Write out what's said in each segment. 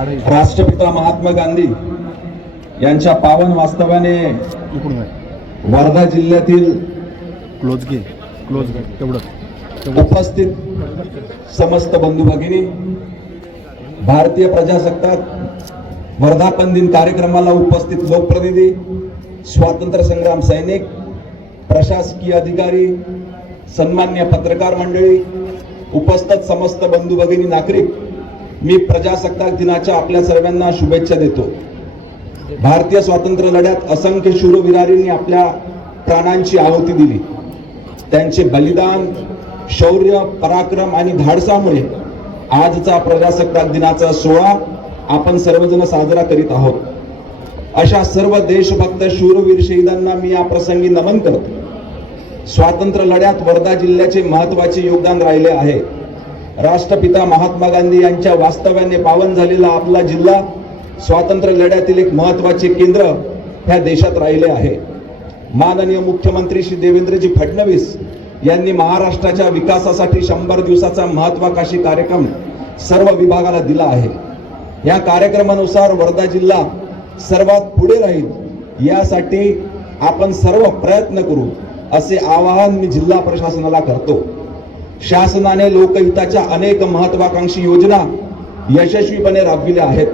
राष्ट्रपिता महात्मा गांधी यांच्या पावन वास्तव्याने वर्धा जिल्ह्यातील क्लोज घे क्लोज घे तेवढं उपस्थित समस्त बंधू भगिनी भारतीय प्रजासत्ताक वर्धापन दिन कार्यक्रमाला उपस्थित लोकप्रतिनिधी स्वातंत्र्य संग्राम सैनिक प्रशासकीय अधिकारी सन्मान्य पत्रकार मंडळी उपस्थित समस्त बंधू भगिनी नागरिक मी प्रजासत्ताक दिनाच्या आपल्या सर्वांना शुभेच्छा देतो. भारतीय स्वातंत्र्य लढ्यात असंख्य शूरविरारींनी आपल्या प्राणांची आहुती दिली. त्यांचे बलिदान शौर्य पराक्रम आणि धाडसामुळे आजचा प्रजासत्ताक दिनाचा सोहळा आपण सर्वजण साजरा करीत आहोत. अशा सर्व देशभक्त शूरवीर शहीदांना मी या प्रसंगी नमन करतो. स्वातंत्र्य लढ्यात वर्धा जिल्ह्याचे महत्त्वाचे योगदान राहिले आहे. राष्ट्रपिता महात्मा गांधी यांच्या वास्तव्याने पावन झालेला आपला जिल्हा स्वातंत्र्य लढ्यातील एक महत्त्वाचे केंद्र ह्या देशात राहिले आहे. माननीय मुख्यमंत्री श्री देवेंद्रजी फडणवीस यांनी महाराष्ट्राच्या विकासासाठी शंभर दिवसाचा महत्वाकांक्षी कार्यक्रम सर्व विभागाला दिला आहे. या कार्यक्रमानुसार वर्धा जिल्हा सर्वात पुढे राहील. यासाठी आपण सर्व प्रयत्न करू असे आवाहन मी जिल्हा प्रशासनाला करतो. शासनाने लोकहिताच्या अनेक महत्वाकांक्षी योजना यशस्वीपणे राबविल्या आहेत.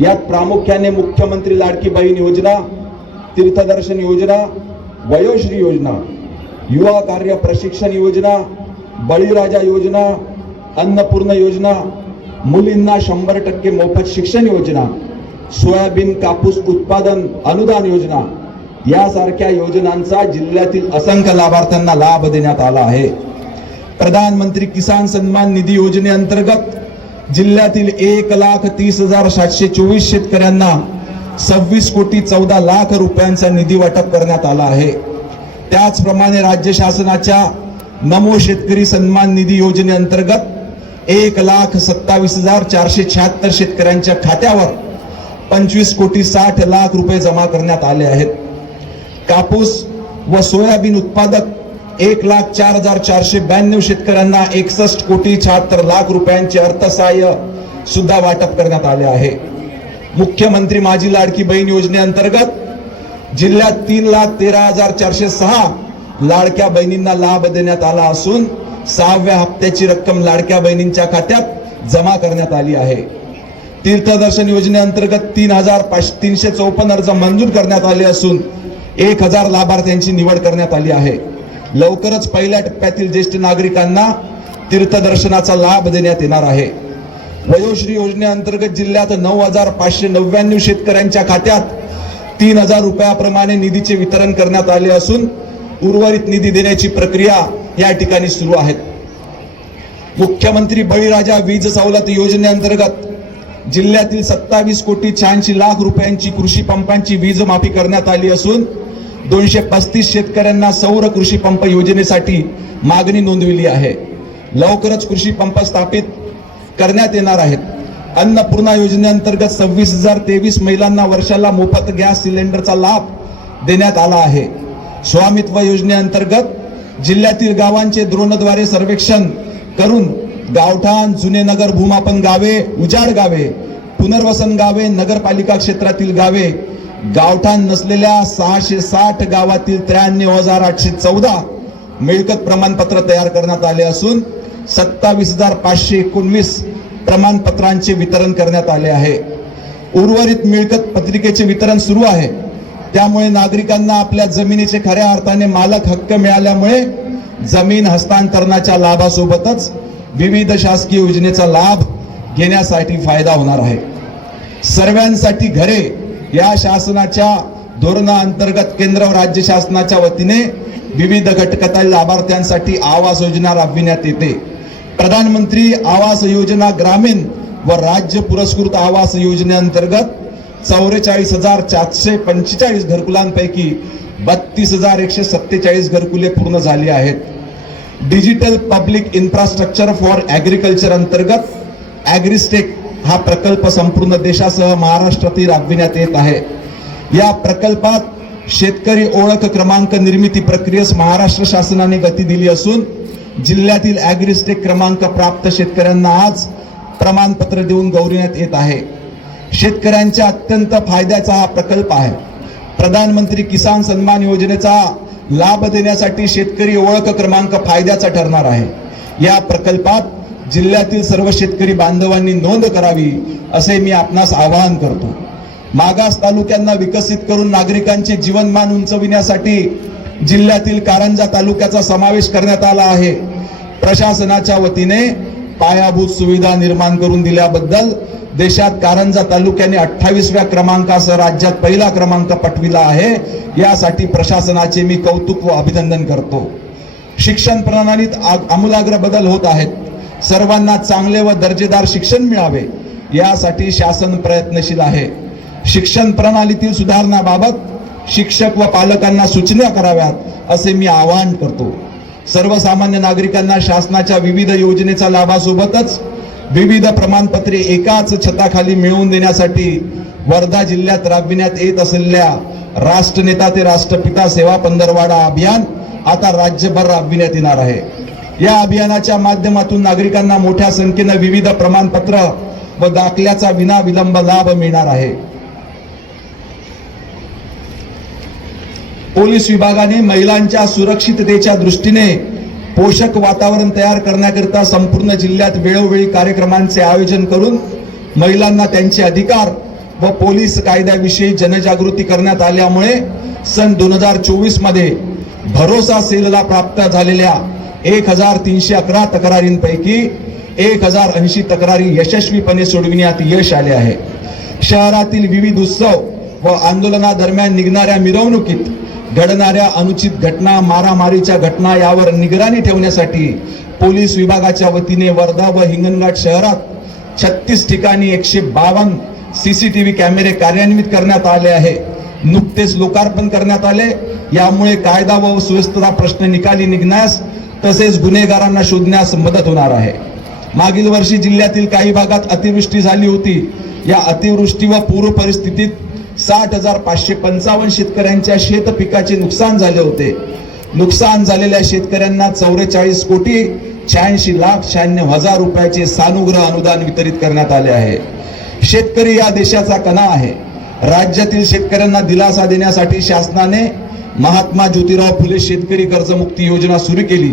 यात प्रामुख्याने मुख्यमंत्री लाडकी बहीण योजना तीर्थदर्शन योजना वयोश्री योजना युवा कार्य प्रशिक्षण योजना बळीराजा योजना अन्नपूर्ण योजना मुलींना शंभर टक्के मोफत शिक्षण योजना सोयाबीन कापूस उत्पादन अनुदान योजना यासारख्या योजनांचा जिल्ह्यातील असंख्य लाभार्थ्यांना लाभ देण्यात आला आहे. प्रधानमंत्री किसान सन्मान निधी योजनेअंतर्गत जिल्ह्यातील एक लाख तीस हजार सातशे चोवीस शेतकऱ्यांना सव्वीस कोटी चौदा लाख रुपयांचा निधी वाटप करण्यात आला आहे. त्याचप्रमाणे राज्य शासनाच्या नमो शेतकरी सन्मान निधी योजनेअंतर्गत एक लाख सत्तावीस हजार चारशे शहात्तर शेतकऱ्यांच्या खात्यावर पंचवीस कोटी साठ लाख रुपये जमा करण्यात आले आहेत. कापूस व सोयाबीन उत्पादक एक लाख चार हजार चारशे ब्याण्णव शेतकऱ्यांना एकसष्ट कोटी शहात्तर लाख रुपयांचे अर्थसहाय्य सुद्धा वाटप करण्यात आले आहे. मुख्यमंत्री माझी लाडकी बहीण योजनेअंतर्गत जिल्ह्यात तीन लाख तेरा हजार चारशे सहा लाडक्या बहिणींना लाभ देण्यात आला असून सहाव्या हप्त्याची रक्कम लाडक्या बहिणींच्या खात्यात जमा करण्यात आली आहे. तीर्थदर्शन योजनेअंतर्गत तीन हजार पाच तीनशे चौपन्न अर्ज मंजूर करण्यात आले असून एक हजार लाभार्थ्यांची निवड करण्यात आली आहे. लवकरच पहिल्या टप्प्यातील ज्येष्ठ नागरिकांना तीर्थदर्शनाचा लाभ देण्यात येणार आहे. वयोश्री योजनेअंतर्गत जिल्ह्यात नऊ हजार पाचशे नव्याण्णव शेतकऱ्यांच्या खात्यात तीन हजार रुपयाप्रमाणे निधीचे वितरण करण्यात आले असून उर्वरित निधी देण्याची प्रक्रिया या ठिकाणी सुरू आहे. मुख्यमंत्री बळीराजा वीज सवलत योजनेअंतर्गत जिल्ह्यातील सत्तावीस कोटी शहाऐंशी लाख रुपयांची कृषी पंपांची वीज माफी करण्यात आली असून दोनशे पस्तीस शेतकऱ्यांना सौर कृषी पंप योजनेसाठी मागणी नोंदविली आहे. लवकरच कृषी पंप स्थापित करण्यात येणार आहेत. अन्नपूर्णा योजनेअंतर्गत सव्वीस हजार तेवीस महिलांना वर्षाला मोफत गॅस सिलेंडरचा लाभ देण्यात आला आहे. स्वामित्व योजनेअंतर्गत जिल्ह्यातील गावांचे द्रोणद्वारे सर्वेक्षण करून गावठाण जुने नगर भूमापन गावे उजाड गावे पुनर्वसन गावे नगरपालिका क्षेत्रातील गावे गावठाण नसलेल्या सहाशे साठ गावातील त्र्याण्णव हजार आठशे चौदा मिळकत प्रमाणपत्र तयार करण्यात आले असून सत्तावीस हजार पाचशे एकोणवीस प्रमाणपत्रांचे वितरण करण्यात आले आहे. उर्वरित मिळकत पत्रिकेचे वितरण सुरू आहे. त्यामुळे नागरिकांना आपल्या जमिनीचे खऱ्या अर्थाने मालक हक्क मिळाल्यामुळे जमीन हस्तांतरणाच्या लाभासोबतच विविध शासकीय योजनेचा लाभ घेण्यासाठी फायदा होणार आहे. सर्वांसाठी घरे या शासनाच्या धोरणाअंतर्गत केंद्र व राज्य शासनाच्या वतीने विविध घटकातील लाभार्थ्यांसाठी आवास योजना राबविण्यात येते. प्रधानमंत्री आवास योजना ग्रामीण व राज्य पुरस्कृत आवास योजनेअंतर्गत चौवेचाळीस हजार चारशे पंचेचाळीस घरकुलांपैकी बत्तीस हजार एकशे सत्तेचाळीस घरकुले पूर्ण झाली आहेत. Digital public infrastructure for agriculture अंतर्गत ॲग्रिस्टेक हा प्रकल्प संपूर्ण देशासह महाराष्ट्रातील राबविण्यात येत आहे. या प्रकल्पात शेतकरी ओळख क्रमांक निर्मिती प्रक्रियेस महाराष्ट्र शासनाने गती दिली असून जिल्ह्यातील ॲग्रिस्टेक क्रमांक प्राप्त शेतकऱ्यांना आज प्रमाणपत्र देऊन गौरविण्यात येत आहे. शेतकऱ्यांच्या अत्यंत फायद्याचा हा प्रकल्प आहे. प्रधानमंत्री किसान सन्मान योजनेचा लाभ देण्यासाठी शेतकरी ओळख क्रमांक फायद्याचा ठरणार आहे. या प्रकल्पात जिल्ह्यातील सर्व शेतकरी बांधवांनी नोंद करावी असे मी आपणास आवाहन करतो. मागास तालुक्यांना विकसित करून नागरिकांचे जीवनमान उंचविण्यासाठी जिल्ह्यातील कारंजा तालुक्याचा समावेश करण्यात आला आहे. प्रशासनाच्या वतीने पायाभूत सुविधा निर्माण करून दिल्याबद्दल देशात कारंजा तालुक्याने अठ्ठावीसव्या क्रमांकासह राज्यात पहिला क्रमांक पटविला आहे. यासाठी प्रशासनाचे मी कौतुक व अभिनंदन करतो. शिक्षण प्रणालीत आमूलाग्र बदल होत आहेत. सर्वांना चांगले व दर्जेदार शिक्षण मिळावे यासाठी शासन प्रयत्नशील आहे. शिक्षण प्रणालीतील सुधारणाबाबत शिक्षक व पालकांना सूचना कराव्यात असे मी आवाहन करतो. सर्वसामान्य नागरिकांना शासनाच्या विविध योजनेचा लाभासोबतच विविध प्रमाणपत्रे एकाच छताखाली मिळवून देण्यासाठी वर्धा जिल्ह्यात राबविण्यात येत असलेल्या राष्ट्रनेता ते राष्ट्रपिता सेवा पंधरवाडा अभियान आता राज्यभर राबविण्यात येणार आहे. या अभियानाच्या माध्यमातून नागरिकांना मोठ्या संख्येनं विविध प्रमाणपत्र व दाखल्याचा विना विलंब लाभ मिळणार आहे. पोलीस विभागाने महिलांच्या सुरक्षिततेच्या दृष्टीने पोषक वातावरण तयार करण्याकरिता संपूर्ण जिल्ह्यात वेळोवेळी कार्यक्रमांचे आयोजन करून महिलांना त्यांचे अधिकार व पोलीस कायद्याविषयी जनजागृती करण्यात आल्यामुळे सन दोन हजार चोवीसमध्ये भरोसा सेलला प्राप्त झालेल्या एक हजार तीनशे अकरा तक्रारींपैकी एक हजार ऐंशी तक्रारी यशस्वीपणे सोडविण्यात यश आले आहे. शहरातील विविध उत्सव व आंदोलनादरम्यान निघणाऱ्या मिरवणुकीत घडणाऱ्या अनुचित घटना मारामारीच्या घटना यावर निगराणी ठेवण्यासाठी पोलीस विभागाच्या वतीने वर्धा व हिंगणघाट शहरात छत्तीस ठिकाणी एकशे बावन्न सी सी टी व्ही कॅमेरे कार्यान्वित करण्यात आले आहे. नुकतेच लोकार्पण करण्यात आले. यामुळे कायदा व सुव्यवस्था प्रश्न निकाली निघण्यास तसेच गुन्हेगारांना शोधण्यास मदत होणार आहे. मागील वर्षी जिल्ह्यातील काही भागात अतिवृष्टी झाली होती. या अतिवृष्टी व पूर परिस्थितीत साठ हजार पाचशे पंचावन्न शेतकऱ्यांच्या शेत पिकाचे नुकसान झाले होते. नुकसान झालेल्या शेतकऱ्यांना चौवेचाळीस कोटी शहाऐंशी लाख शहाण्णव हजार रुपयाचे सानुग्रह अनुदान वितरित करण्यात आले आहे. शेतकरी या देशाचा कणा आहे. राज्यातील शेतकऱ्यांना दिलासा देण्यासाठी शासनाने महात्मा ज्योतिराव फुले शेतकरी कर्जमुक्ती योजना सुरू केली.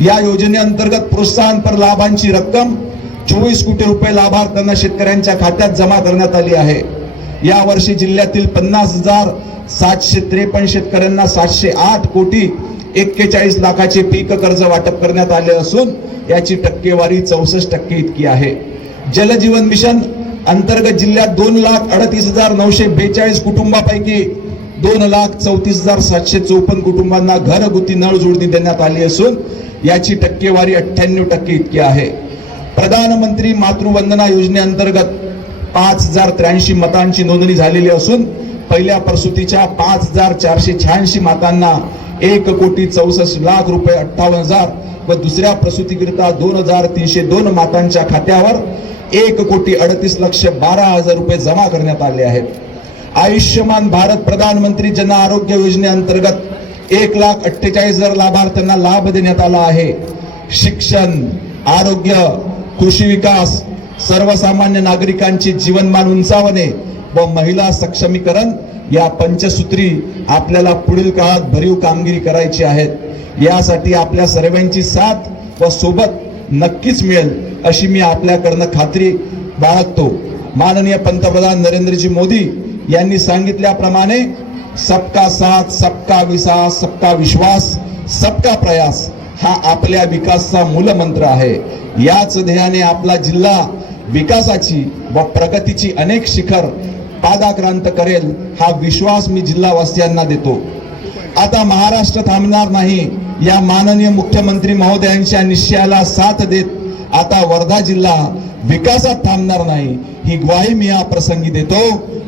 या योजनेअंतर्गत प्रोत्साहनपर लाभांची रक्कम चोवीस कोटी रुपये लाभार्थ्यांना शेतकऱ्यांच्या खात्यात जमा करण्यात आली आहे. या वर्षी जिल्ह्यातील पन्नास हजार सातशे त्रेपन्न शेतकऱ्यांना सातशे आठ कोटी एक्केचाळीस लाखाचे पीक कर्ज वाटप करण्यात आले असून याची टक्केवारी चौसष्ट टक्के इतकी आहे. जलजीवन मिशन अंतर्गत जिल्ह्यात दोन लाख अडतीस हजार नऊशे बेचाळीस कुटुंबापैकी दोन लाख चौतीस हजार सातशे चौपन्न कुटुंबांना घरगुती नळ जोडणी देण्यात आली असून याची टक्केवारी अठ्ठ्याण्णव टक्के इतकी आहे. प्रधानमंत्री मातृवंदना योजनेअंतर्गत पाच हजार त्र्याऐंशी मतांची नोंदणी झालेली असून पहिल्या प्रसूतीच्या पाच हजार चारशे शहाऐंशी मातांना एक कोटी चौसष्ट लाख रुपये अठ्ठावन्न हजार व दुसऱ्या प्रसूतीकरिता दोन हजार तीनशे दोन मातांच्या खात्यावर एक कोटी अडतीस लक्ष बारा हजार रुपये जमा करण्यात आले आहेत. आयुष्यमान भारत प्रधानमंत्री जन आरोग्य योजनेअंतर्गत एक लाख अठ्ठेचाळीस हजार लाभार्थ्यांना लाभ देण्यात आला आहे. शिक्षण आरोग्य कृषी विकास सर्वसामान्य नागरिकांचे जीवनमान उंचावणे व महिला सक्षमीकरण या पंचसूत्री आपल्याला पुढील काळात भरीव कामगिरी करायची आहेत. यासाठी आपल्या सर्वांची साथ व सोबत नक्कीच मिळेल अशी मी आपल्याकडनं खात्री बाळगतो. माननीय पंतप्रधान नरेंद्रजी मोदी यांनी सांगितल्याप्रमाणे सबका साथ सबका विसास सबका विश्वास सबका प्रयास हा आपल्या विकासचा मूलमंत्र आहे. याच ध्येयाने आपला जिल्हा विकासाची व प्रगतीची अनेक शिखर पादाक्रांत करेल हा विश्वास मी जिल्हावासियांना देतो. आता महाराष्ट्र थांबणार नाही या माननीय मुख्यमंत्री महोदयांच्या निश्चयाला साथ देत आता वर्धा जिल्हा विकासात थांबणार नाही ही ग्वाही मी या प्रसंगी देतो.